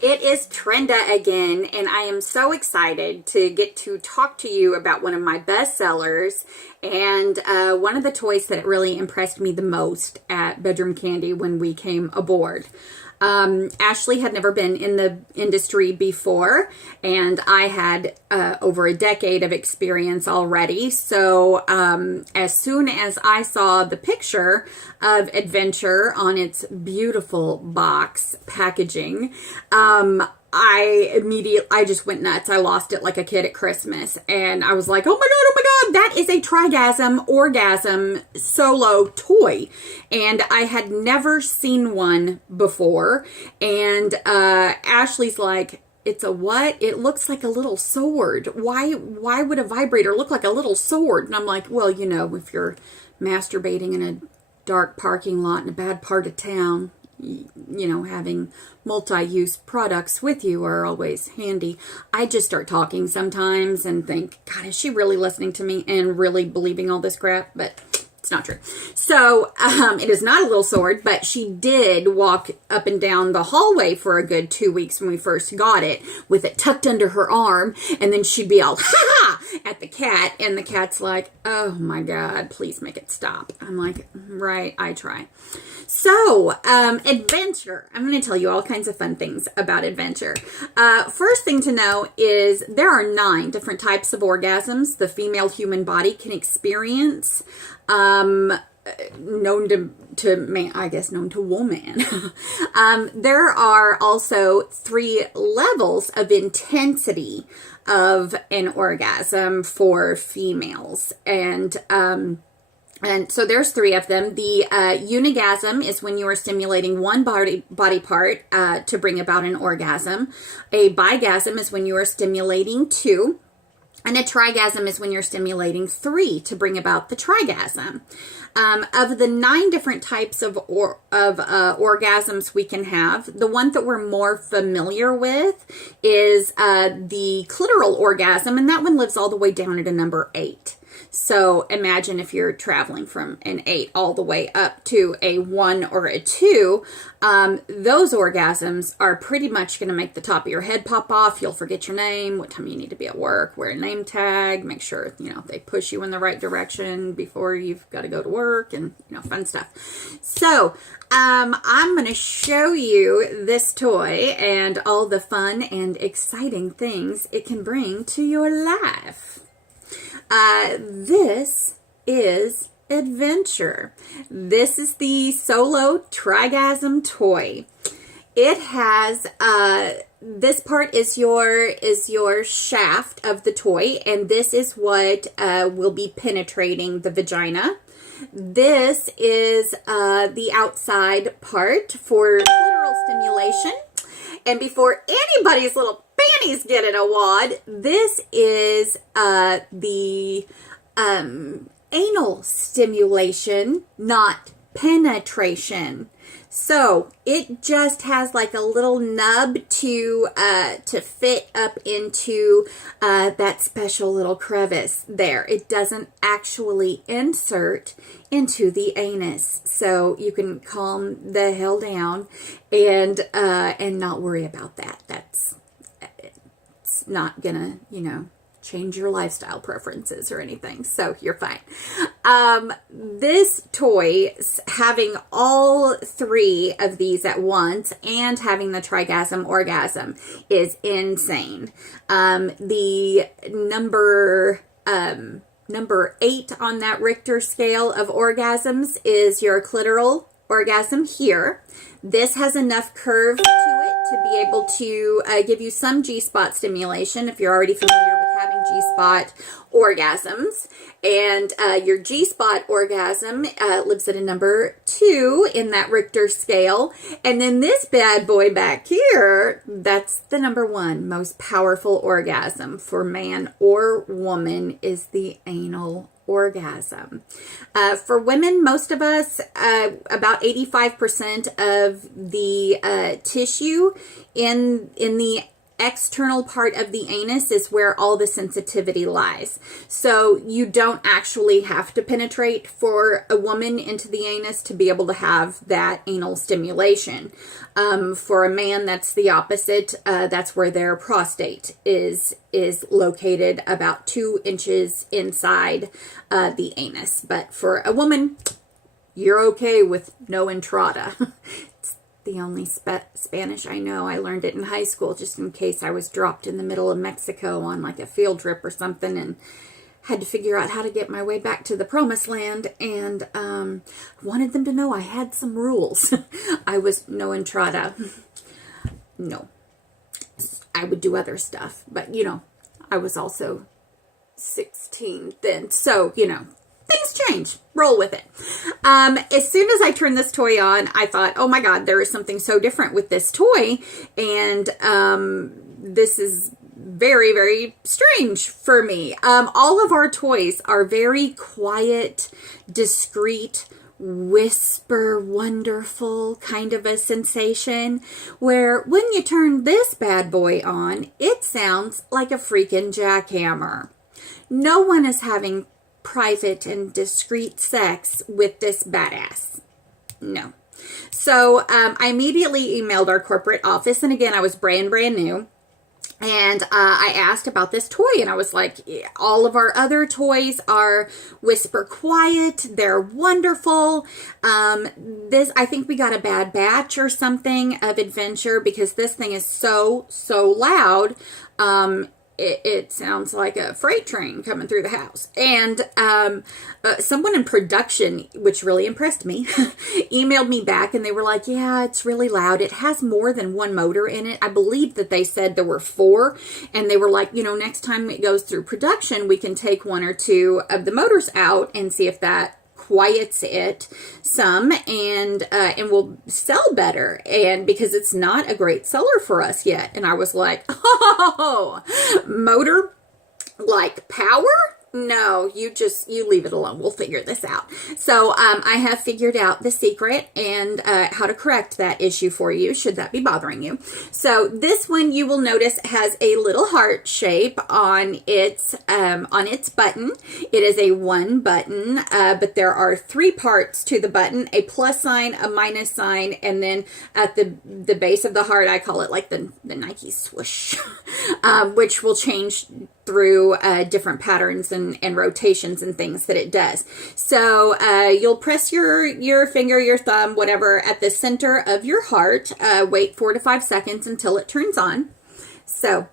It is Trenda again, and I am so excited to get to talk to you about one of my bestsellers and one of the toys that really impressed me the most at Bedroom Candy when we came aboard. Ashley had never been in the industry before, and I had over a decade of experience already. So as soon as I saw the picture of Adventure on its beautiful box packaging, I just went nuts. I lost it like a kid at Christmas. And I was like, oh my God, that is a TRI-GASM orgasm solo toy. And I had never seen one before. And Ashley's like, it's a what? It looks like a little sword. Why would a vibrator look like a little sword? And I'm like, well, you know, if you're masturbating in a dark parking lot in a bad part of town, you know, having multi-use products with you are always handy. I just start talking sometimes and think, God, is she really listening to me and really believing all this crap? But it's not true. So it is not a little sword, but she did walk up and down the hallway for a good 2 weeks when we first got it with it tucked under her arm. And then she'd be all, ha ha, at the cat. And the cat's like, oh my God, please make it stop. I'm like, right, I try. So, Adventure. I'm going to tell you all kinds of fun things about Adventure. First thing to know is there are 9 different types of orgasms the female human body can experience. Known to man, I guess known to woman. There are also 3 levels of intensity of an orgasm for females. And so there's 3 of them. The unigasm is when you are stimulating one body part to bring about an orgasm. A bigasm is when you are stimulating 2. And a trigasm is when you're stimulating 3 to bring about the trigasm. Of the 9 different types of orgasms we can have, the one that we're more familiar with is the clitoral orgasm, and that one lives all the way down at a number 8. So imagine if you're traveling from an 8 all the way up to a 1 or a 2, those orgasms are pretty much going to make the top of your head pop off. You'll forget your name, what time you need to be at work, wear a name tag, make sure, you know, they push you in the right direction before you've got to go to work, and, you know, fun stuff. So, I'm going to show you this toy and all the fun and exciting things it can bring to your life. This is Adventure. This is the solo TRI-GASM toy. It has this part is your shaft of the toy, and this is what will be penetrating the vagina. This is the outside part for clitoral stimulation. And before anybody's little panties get in a wad, this is the anal stimulation, not penetration. So it just has like a little nub to fit up into that special little crevice there. It doesn't actually insert into the anus, so you can calm the hell down and not worry about that. It's not gonna, you know, change your lifestyle preferences or anything, so you're fine. This toy, having all 3 of these at once and having the TRI-GASM orgasm is insane. The number 8 on that Richter scale of orgasms is your clitoral orgasm here. This has enough curve to it to be able to give you some G-spot stimulation if you're already familiar with having G-spot orgasms. And your G-spot orgasm lives at a number 2 in that Richter scale. And then this bad boy back here, that's the number 1 most powerful orgasm for man or woman, is the anal orgasm. For women, most of us, about 85% of the tissue in the external part of the anus is where all the sensitivity lies. So you don't actually have to penetrate for a woman into the anus to be able to have that anal stimulation. For a man, that's the opposite. That's where their prostate is located, about 2 inches inside the anus. But for a woman, you're okay with no entrada. It's the only Spanish I know. I learned it in high school just in case I was dropped in the middle of Mexico on like a field trip or something and had to figure out how to get my way back to the promised land, and wanted them to know I had some rules. I was no entrada. No. I would do other stuff, but you know, I was also 16 then, so you know, things change. Roll with it. As soon as I turned this toy on, I thought, oh my God, there is something so different with this toy, and this is very, very strange for me. All of our toys are very quiet, discreet, whisper, wonderful kind of a sensation, where when you turn this bad boy on, it sounds like a freaking jackhammer. No one is having private and discreet sex with this badass. No. So I immediately emailed our corporate office, and again, I was brand new. And I asked about this toy, and I was like, all of our other toys are whisper quiet. They're wonderful. I think we got a bad batch or something of Adventure, because this thing is so loud. It sounds like a freight train coming through the house. And someone in production, which really impressed me, emailed me back, and they were like, yeah, it's really loud. It has more than one motor in it. I believe that they said there were 4, and they were like, you know, next time it goes through production, we can take 1 or 2 of the motors out and see if that quiets it some, and will sell better, and because it's not a great seller for us yet. And I was like, oh, motor like power? No, you leave it alone. We'll figure this out. So I have figured out the secret and how to correct that issue for you, should that be bothering you. So this one, you will notice, has a little heart shape on its button. It is a 1 button, but there are 3 parts to the button: a plus sign, a minus sign, and then at the base of the heart, I call it like the Nike swoosh, which will change through different patterns and rotations and things that it does. So you'll press your finger, your thumb, whatever, at the center of your heart. Wait 4 to 5 seconds until it turns on. So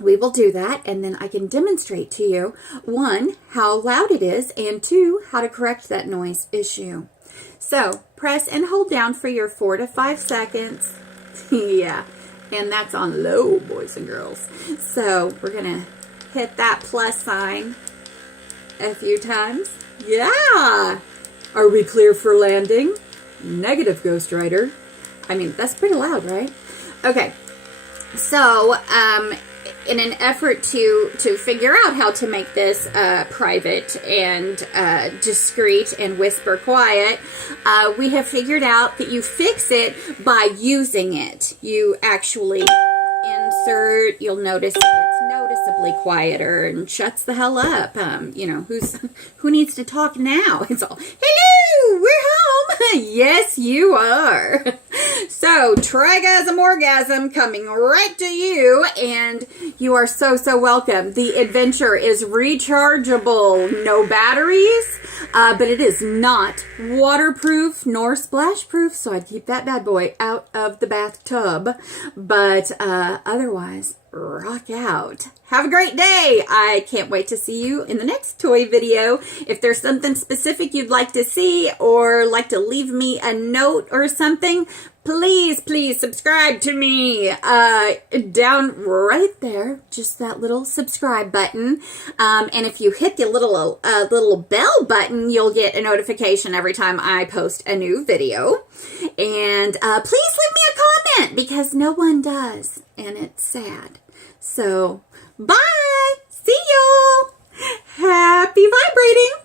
we will do that, and then I can demonstrate to you, 1, how loud it is, and 2, how to correct that noise issue. So press and hold down for your 4 to 5 seconds. Yeah, and that's on low, boys and girls. So we're going to hit that plus sign a few times. Yeah! Are we clear for landing? Negative, Ghost Rider. I mean, that's pretty loud, right? Okay. So, in an effort to figure out how to make this private and discreet and whisper quiet, we have figured out that you fix it by using it. You actually insert, you'll notice it's noticeably quieter and shuts the hell up. You know, who needs to talk now? It's all, hello, we're home. Yes, you are. So, TRI-GASM orgasm coming right to you, and you are so welcome. The Adventure is rechargeable, no batteries, but it is not waterproof nor splash proof, so I'd keep that bad boy out of the bathtub. But otherwise, rock out. Have a great day. I can't wait to see you in the next toy video. If there's something specific you'd like to see, or like to leave me a note or something, please subscribe to me. Down right there, just that little subscribe button. And if you hit the little bell button, you'll get a notification every time I post a new video. And please leave me a comment, because no one does, and it's sad. So, bye! See y'all! Happy vibrating!